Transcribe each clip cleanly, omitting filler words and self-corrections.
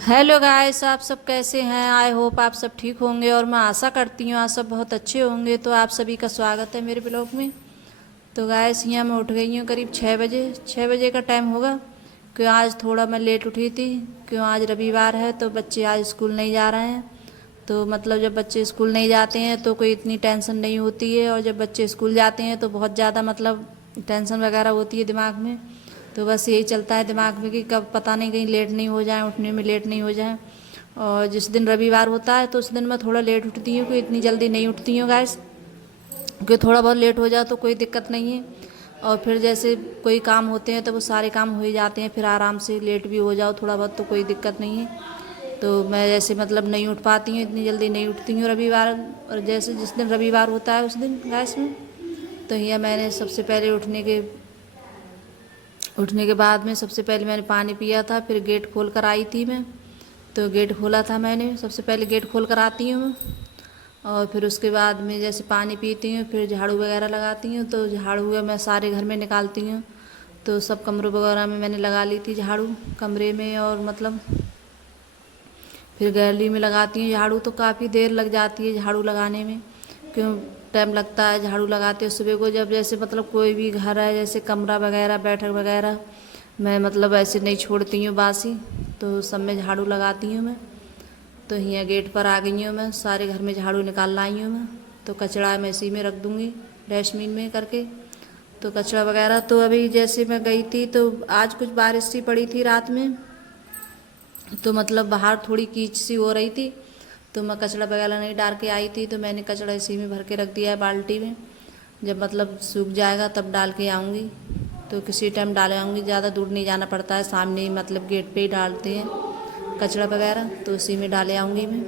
Hello guys, आप सब कैसे हैं। आई होप आप सब ठीक होंगे और मैं आशा करती हूँ आप सब बहुत अच्छे होंगे। तो आप सभी का स्वागत है मेरे ब्लॉग में। तो गाइस, यहाँ मैं उठ गई हूँ करीब 6 बजे। 6 बजे का टाइम होगा, क्यों आज थोड़ा मैं लेट उठी थी। क्यों आज रविवार है तो बच्चे आज स्कूल नहीं जा रहे हैं। तो मतलब जब बच्चे स्कूल नहीं जाते हैं तो कोई इतनी टेंशन नहीं होती है, और जब बच्चे स्कूल जाते हैं तो बहुत ज़्यादा मतलब टेंशन वगैरह होती है दिमाग में। तो बस यही चलता है दिमाग में कि कब पता नहीं कहीं लेट नहीं हो जाए, उठने में लेट नहीं हो जाए। और जिस दिन रविवार होता है तो उस दिन मैं थोड़ा लेट उठती हूँ, क्योंकि इतनी जल्दी नहीं उठती हूँ गाइस। क्योंकि थोड़ा बहुत लेट हो जाए तो कोई दिक्कत नहीं है। और फिर जैसे कोई काम होते हैं तो वो सारे काम हो ही जाते हैं, फिर आराम से लेट भी हो जाओ थोड़ा बहुत तो कोई दिक्कत नहीं है। तो मैं जैसे मतलब नहीं उठ पाती हूँ, इतनी जल्दी नहीं उठती हूँ रविवार। और जैसे जिस दिन रविवार होता है उस दिन गैस में, तो यह मैंने सबसे पहले उठने के बाद में सबसे पहले मैंने पानी पिया था, फिर गेट खोल कर आई थी मैं। तो गेट खोला था मैंने, सबसे पहले गेट खोल कर आती हूँ मैं। और फिर उसके बाद में जैसे पानी पीती हूँ, फिर झाड़ू वगैरह लगाती हूँ। तो झाड़ू हुआ मैं सारे घर में निकालती हूँ। तो सब कमरों वगैरह में मैंने लगा ली थी झाड़ू, कमरे में और मतलब फिर गैलरी में लगाती हूँ झाड़ू। तो काफ़ी देर लग जाती है झाड़ू लगाने में, क्यों टाइम लगता है झाड़ू लगाते हैं सुबह को। जब जैसे मतलब कोई भी घर है, जैसे कमरा वगैरह बैठक वगैरह, मैं मतलब ऐसे नहीं छोड़ती हूँ बासी, तो सब में झाड़ू लगाती हूँ मैं। तो यहाँ गेट पर आ गई हूँ मैं, सारे घर में झाड़ू निकाल लाई हूँ मैं। तो कचरा मैं इसी में रख दूँगी, डस्टबिन में करके। तो कचरा वगैरह तो अभी जैसे मैं गई थी तो आज कुछ बारिश सी पड़ी थी रात में, तो मतलब बाहर थोड़ी कीच सी हो रही थी। तो मैं कचरा वगैरह नहीं डाल के आई थी, तो मैंने कचरा इसी में भर के रख दिया है बाल्टी में। जब मतलब सूख जाएगा तब डाल के आऊँगी। तो किसी टाइम डाल आऊँगी, ज़्यादा दूर नहीं जाना पड़ता है, सामने ही मतलब गेट पे ही डालते हैं कचरा वगैरह, तो उसी में डाले आऊँगी मैं।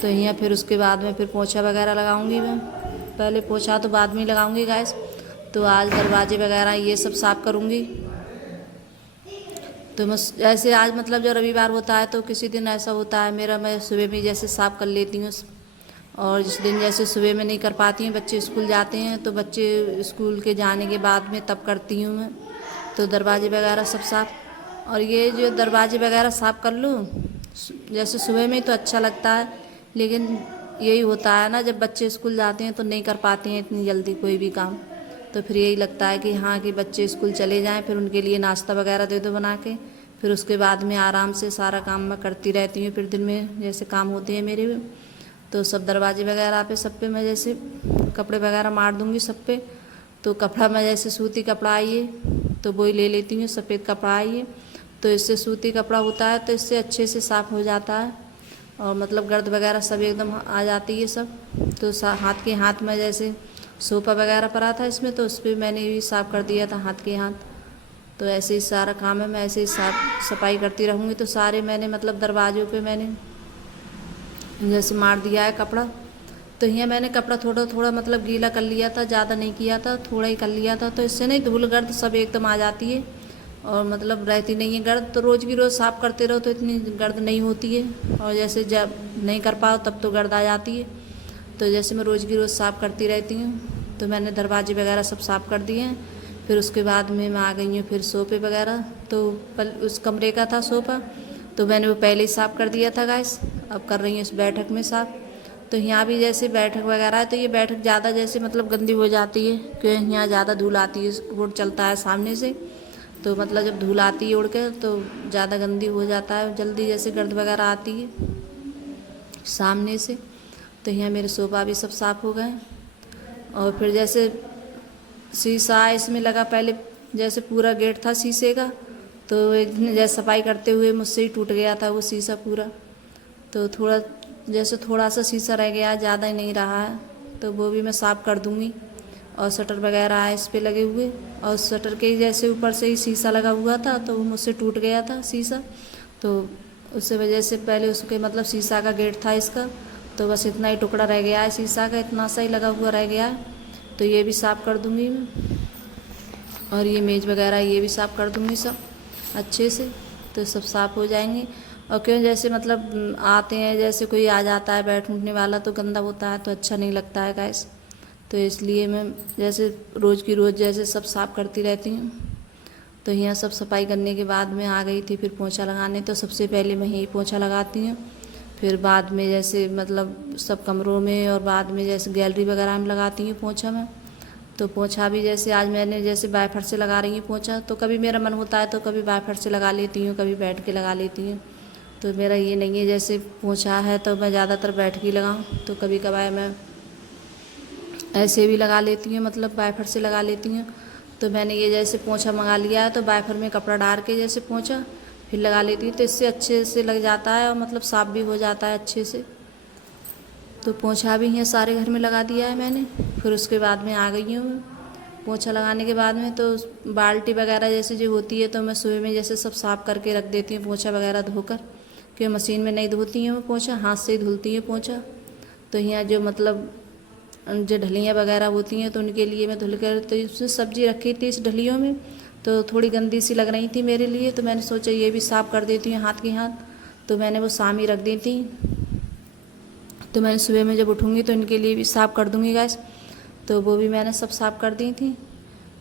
तो यहाँ फिर उसके बाद में फिर पोछा वगैरह लगाऊँगी मैं। पहले पोछा तो बाद में ही लगाऊँगी गैस। तो आज दरवाजे वगैरह ये सब साफ़ करूँगी। तो मैं ऐसे आज मतलब जो रविवार होता है तो किसी दिन ऐसा होता है मेरा, मैं सुबह में जैसे साफ़ कर लेती हूँ। और जिस दिन जैसे सुबह में नहीं कर पाती हूँ, बच्चे स्कूल जाते हैं तो बच्चे स्कूल के जाने के बाद में तब करती हूँ मैं। तो दरवाजे वगैरह सब साफ़, और ये जो दरवाजे वगैरह साफ़ कर लूँ जैसे सुबह में तो अच्छा लगता है। लेकिन यही होता है ना, जब बच्चे स्कूल जाते हैं तो नहीं कर पाते हैं इतनी जल्दी कोई भी काम। तो फिर यही लगता है कि हाँ कि बच्चे स्कूल चले जाएं, फिर उनके लिए नाश्ता वगैरह दे दो बना के। फिर उसके बाद में आराम से सारा काम मैं करती रहती हूँ। फिर दिन में जैसे काम होते हैं मेरे, तो सब दरवाजे वगैरह पे सब पे मैं जैसे कपड़े वगैरह मार दूँगी सब पे। तो कपड़ा मैं जैसे सूती कपड़ा आइए तो वही ले लेती हूँ, सफ़ेद कपड़ा आइए। तो इससे सूती कपड़ा होता है तो इससे अच्छे से साफ़ हो जाता है, और मतलब गर्द वगैरह सब एकदम आ जाती है सब। तो हाथ में जैसे सोफा वगैरह पड़ा था इसमें, तो उस पर मैंने भी साफ़ कर दिया था हाथ के हाथ। तो ऐसे ही सारा काम है, मैं ऐसे ही साफ सफाई करती रहूँगी। तो सारे मैंने मतलब दरवाज़ों पे मैंने जैसे मार दिया है कपड़ा। तो यहाँ मैंने कपड़ा थोड़ा थोड़ा मतलब गीला कर लिया था, ज़्यादा नहीं किया था, थोड़ा ही कर लिया था। तो इससे नहीं धूल गर्द सब एकदम आ जाती है, और मतलब रहती नहीं है गर्द। तो रोज़ की रोज़ साफ़ करते रहो तो इतनी गर्द नहीं होती है, और जैसे जब नहीं कर पाओ तब तो गर्द आ जाती है। तो जैसे मैं रोज़ की रोज़ साफ़ करती रहती हूँ। तो मैंने दरवाजे वगैरह सब साफ़ कर दिए हैं। फिर उसके बाद में मैं आ गई हूँ फिर सोफ़े वगैरह। तो उस कमरे का था सोफ़ा, तो मैंने वो पहले ही साफ़ कर दिया था गैस। अब कर रही हूँ इस बैठक में साफ़। तो यहाँ भी जैसे बैठक वगैरह है, तो ये बैठक ज़्यादा जैसे मतलब गंदी हो जाती है, क्योंकि यहाँ ज़्यादा धूल आती है, रोड चलता है सामने से। तो मतलब जब धूल आती है उड़ के तो ज़्यादा गंदी हो जाता है जल्दी, जैसे गर्द वगैरह आती है सामने से। तो यहाँ मेरे सोफ़ा भी सब साफ़ हो गए। और फिर जैसे शीशा इसमें लगा पहले, जैसे पूरा गेट था शीशे का, तो एक दिन जैसे सफाई करते हुए मुझसे ही टूट गया था वो शीशा पूरा। तो थोड़ा सा शीशा रह गया, ज़्यादा ही नहीं रहा है, तो वो भी मैं साफ़ कर दूँगी। और शटर वगैरह है इस पे लगे हुए, और शटर के जैसे ऊपर से ही शीशा लगा हुआ था तो वो मुझसे टूट गया था शीशा। तो उस वजह से पहले उसके मतलब शीशा का गेट था इसका, तो बस इतना ही टुकड़ा रह गया है शीशा का, इतना सा ही लगा हुआ रह गया है। तो ये भी साफ़ कर दूँगी मैं। और ये मेज़ वगैरह ये भी साफ़ कर दूँगी सब अच्छे से, तो सब साफ़ हो जाएंगे। और क्यों जैसे मतलब आते हैं, जैसे कोई आ जाता है बैठने वाला तो गंदा होता है तो अच्छा नहीं लगता है गैस। तो इसलिए मैं जैसे रोज़ की रोज़ जैसे सब साफ़ करती रहती हूँ। तो यहाँ सब सफाई करने के बाद में आ गई थी फिर पोंछा लगाने। तो सबसे पहले मैं यही पोंछा लगाती हूँ, फिर बाद में जैसे मतलब सब कमरों में और बाद में जैसे गैलरी वगैरह में लगाती हूँ पोंछा मैं। तो पोंछा भी जैसे आज मैंने जैसे वाइपर से लगा रही हूँ पोंछा, तो कभी मेरा मन होता है तो कभी वाइपर से लगा लेती हूँ, कभी बैठ के लगा लेती हूँ। तो मेरा ये नहीं है जैसे पोंछा है तो मैं ज़्यादातर बैठ के लगाऊँ, तो कभी कभार मैं ऐसे भी लगा लेती हूँ, मतलब वाइपर से लगा लेती हूँ। तो मैंने ये जैसे पोंछा मंगा लिया है तो वाइपर में कपड़ा डाल के जैसे पोंछा फिर लगा लेती हूँ, तो इससे अच्छे से लग जाता है और मतलब साफ़ भी हो जाता है अच्छे से। तो पोंछा भी यहाँ सारे घर में लगा दिया है मैंने। फिर उसके बाद में आ गई हूँ पोंछा लगाने के बाद में, तो बाल्टी वगैरह जैसे जो होती है तो मैं सुबह में जैसे सब साफ़ करके रख देती हूँ पोंछा वगैरह धोकर, क्योंकि मशीन में नहीं धोती हूँ पोंछा, हाथ से ही धुलती हूँ पोंछा। तो यहाँ जो मतलब जो ढलियाँ वगैरह होती हैं तो उनके लिए मैं धुल कर, तो उसमें सब्जी रखी थी इस ढलियों में, तो थोड़ी गंदी सी लग रही थी मेरे लिए, तो मैंने सोचा ये भी साफ़ कर देती हूँ हाथ के हाथ। तो मैंने वो शाम ही रख दी थी, तो मैंने सुबह में जब उठूँगी तो इनके लिए भी साफ़ कर दूँगी गैस। तो वो भी मैंने सब साफ़ कर दी थी।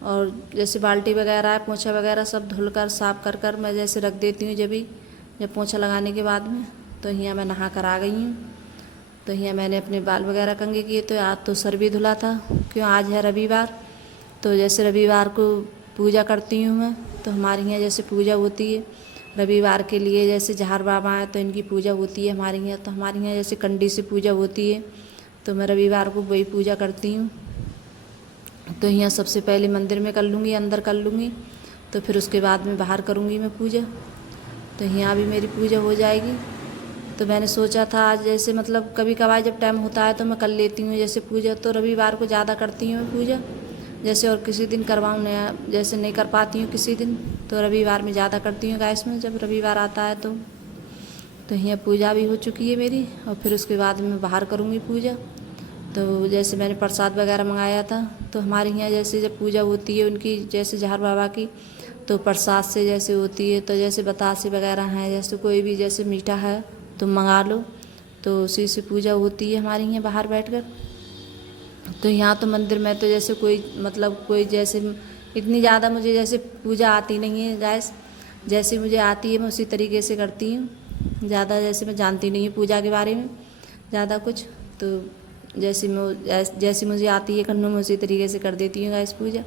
और जैसे बाल्टी वगैरह है पोंछा वगैरह सब धुल कर साफ़ कर कर मैं जैसे रख देती हूँ जब पोंछा लगाने के बाद में। तो यहाँ मैं नहा कर आ गई हूँ। तो यहाँ मैंने अपने बाल वगैरह कंघे किए, तो आज तो सर भी धुला था, क्यों आज है रविवार। तो जैसे रविवार को पूजा करती हूँ मैं, तो हमारे यहाँ जैसे पूजा होती है रविवार के लिए, जैसे जहर बाबा हैं तो इनकी पूजा होती है हमारे यहाँ। तो हमारे यहाँ जैसे कंडी से पूजा होती है, तो मैं रविवार को वही पूजा करती हूँ। तो यहाँ सबसे पहले मंदिर में कर लूँगी, अंदर कर लूँगी, तो फिर उसके बाद में बाहर करूँगी मैं पूजा। तो यहाँ भी मेरी पूजा हो जाएगी। तो मैंने सोचा था आज जैसे मतलब कभी कभार जब टाइम होता है तो मैं कर लेती हूँ जैसे पूजा, तो रविवार को ज़्यादा करती हूँ मैं पूजा जैसे, और किसी दिन करवाऊँ नया जैसे नहीं कर पाती हूँ किसी दिन, तो रविवार में ज़्यादा करती हूँ गैस में जब रविवार आता है तो। तो यहाँ पूजा भी हो चुकी है मेरी, और फिर उसके बाद मैं बाहर करूँगी पूजा। तो जैसे मैंने प्रसाद वगैरह मंगाया था, तो हमारे यहाँ जैसे जब पूजा होती है उनकी जैसे जहर बाबा की, तो प्रसाद से जैसे होती है, तो जैसे बतासे वगैरह हैं, जैसे कोई भी जैसे मीठा है तो मंगा लो, तो उसी से पूजा होती है हमारे यहाँ बाहर बैठकर। तो यहाँ तो मंदिर में तो जैसे कोई मतलब कोई जैसे इतनी ज़्यादा मुझे जैसे पूजा आती नहीं है गैस, जैसे मुझे आती है मैं उसी तरीके से करती हूँ, ज़्यादा जैसे मैं जानती नहीं हूँ पूजा के बारे में ज़्यादा कुछ। तो जैसी मुझे आती है करना मैं उसी तरीके से कर देती हूँ गैस पूजा।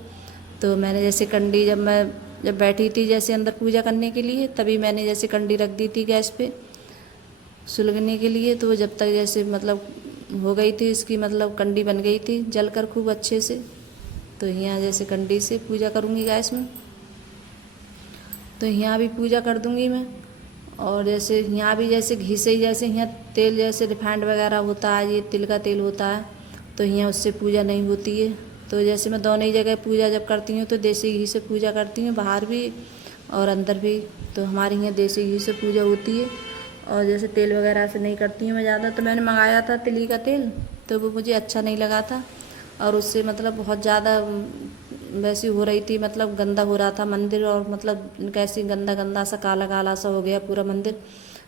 तो मैंने जैसे कंडी जब बैठी थी जैसे अंदर पूजा करने के लिए, तभी मैंने जैसे कंडी रख दी थी गैस पे सुलगने के लिए। तो जब तक जैसे मतलब हो गई थी इसकी मतलब कंडी बन गई थी जलकर खूब अच्छे से। तो यहाँ जैसे कंडी से पूजा करूँगी गैस में, तो यहाँ भी पूजा कर दूँगी मैं। और जैसे यहाँ भी जैसे घी से ही जैसे यहाँ तेल जैसे रिफाइंड वगैरह होता है, ये तिल का तेल होता है, तो यहाँ उससे पूजा नहीं होती है। तो जैसे मैं दोनों ही जगह पूजा जब करती हूँ तो देसी घी से पूजा करती हूँ, बाहर भी और अंदर भी। तो हमारे यहाँ देसी घी से पूजा होती है, और जैसे तेल वगैरह से नहीं करती हूँ मैं ज़्यादा। तो मैंने मंगाया था तिली का तेल, तो वो मुझे अच्छा नहीं लगा था, और उससे मतलब बहुत ज़्यादा वैसी हो रही थी, मतलब गंदा हो रहा था मंदिर, और मतलब कैसी गंदा गंदा सा काला काला सा हो गया पूरा मंदिर,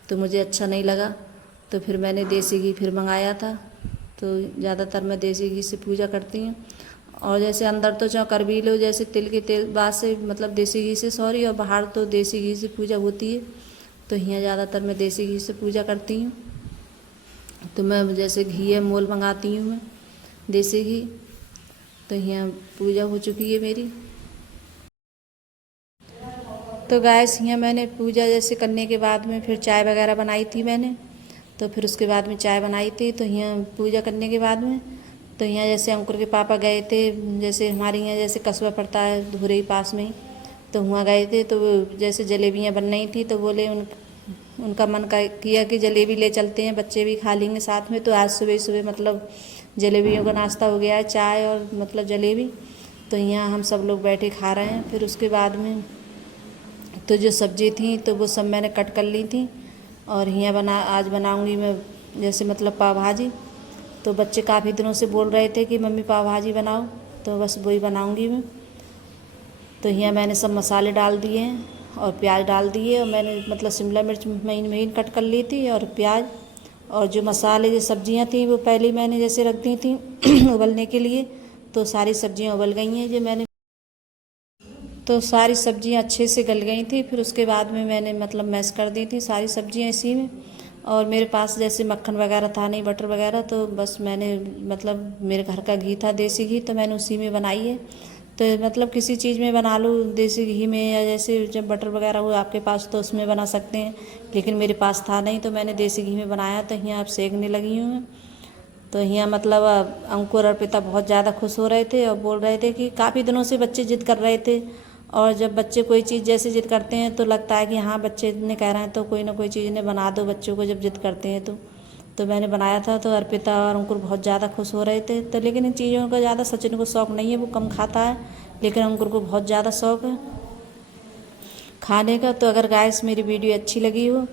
तो मुझे अच्छा नहीं लगा। तो फिर मैंने देसी घी फिर मंगाया था। तो ज़्यादातर मैं देसी घी से पूजा करती हूँ। और जैसे अंदर तो चाहे कर भी लो जैसे तिल के तेल बाद से मतलब देसी घी से सॉरी, और बाहर तो देसी घी से पूजा होती है। तो यहाँ ज़्यादातर मैं देसी घी से पूजा करती हूँ। तो मैं जैसे घी मोल मंगाती हूँ मैं देसी घी। तो यहाँ पूजा हो चुकी है मेरी। तो गैस यहाँ मैंने पूजा जैसे करने के बाद में फिर चाय वगैरह बनाई थी मैंने, तो फिर उसके बाद में चाय बनाई थी। तो यहाँ पूजा करने के बाद में तो यहाँ जैसे अंकुर के पापा गए थे, जैसे हमारे यहाँ जैसे कस्बा पड़ता है धुरे ही पास में ही, तो वहाँ गए थे। तो वो जैसे जलेबियाँ बन रही थी, तो बोले उनका मन किया कि जलेबी ले चलते हैं, बच्चे भी खा लेंगे साथ में। तो आज सुबह सुबह मतलब जलेबियों का नाश्ता हो गया है, चाय और मतलब जलेबी। तो यहाँ हम सब लोग बैठे खा रहे हैं। फिर उसके बाद में तो जो सब्ज़ी थी तो वो सब मैंने कट कर ली थी, और यहाँ आज बनाऊँगी मैं जैसे मतलब पाव भाजी। तो बच्चे काफ़ी दिनों से बोल रहे थे कि मम्मी पाव भाजी बनाओ, तो बस वही बनाऊँगी मैं। तो यहाँ मैंने सब मसाले डाल दिए हैं और प्याज डाल दिए, और मैंने मतलब शिमला मिर्च महीन महीन कट कर ली थी, और प्याज, और जो मसाले जो सब्जियां थी वो पहले ही मैंने जैसे रख दी थी उबलने के लिए। तो सारी सब्जियां उबल गई हैं जो मैंने तो सारी सब्जियां अच्छे से गल गई थी। फिर उसके बाद में मैंने मतलब मैश कर दी थी सारी सब्जियां इसी में। और मेरे पास जैसे मक्खन वगैरह था नहीं, बटर वगैरह, तो बस मैंने मतलब मेरे घर का घी था, देसी घी, तो मैंने उसी में बनाई है। तो मतलब किसी चीज़ में बना लो, देसी घी में, या जैसे जब बटर वगैरह हो आपके पास तो उसमें बना सकते हैं, लेकिन मेरे पास था नहीं तो मैंने देसी घी में बनाया। तो यहाँ आप सेकने लगी हूँ मैं। तो यहाँ मतलब अंकुर और पिता बहुत ज़्यादा खुश हो रहे थे और बोल रहे थे कि काफ़ी दिनों से बच्चे जिद कर रहे थे। और जब बच्चे कोई चीज़ जैसे जिद करते हैं तो लगता है कि हाँ बच्चे ने कह रहे हैं तो कोई ना कोई चीज़ ने बना दो बच्चों को, जब जिद करते हैं तो मैंने बनाया था। तो अर्पिता और अंकुर बहुत ज़्यादा खुश हो रहे थे। तो लेकिन इन चीज़ों का ज़्यादा सचिन को शौक़ नहीं है, वो कम खाता है, लेकिन अंकुर को बहुत ज़्यादा शौक़ है खाने का। तो अगर गाइस मेरी वीडियो अच्छी लगी हो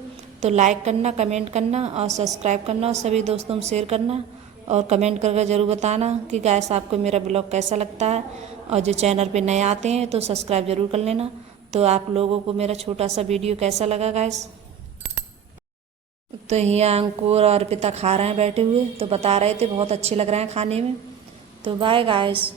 तो लाइक करना, कमेंट करना और सब्सक्राइब करना, और सभी दोस्तों में शेयर करना, और कमेंट करके ज़रूर बताना कि गाइस आपको मेरा ब्लॉग कैसा लगता है। और जो चैनल पे नए आते हैं तो सब्सक्राइब ज़रूर कर लेना। तो आप लोगों को मेरा छोटा सा वीडियो कैसा लगा गाइस। तो यहाँ अंकुर और पिता खा रहे हैं बैठे हुए, तो बता रहे थे बहुत अच्छे लग रहे हैं खाने में। तो बाय गाइस।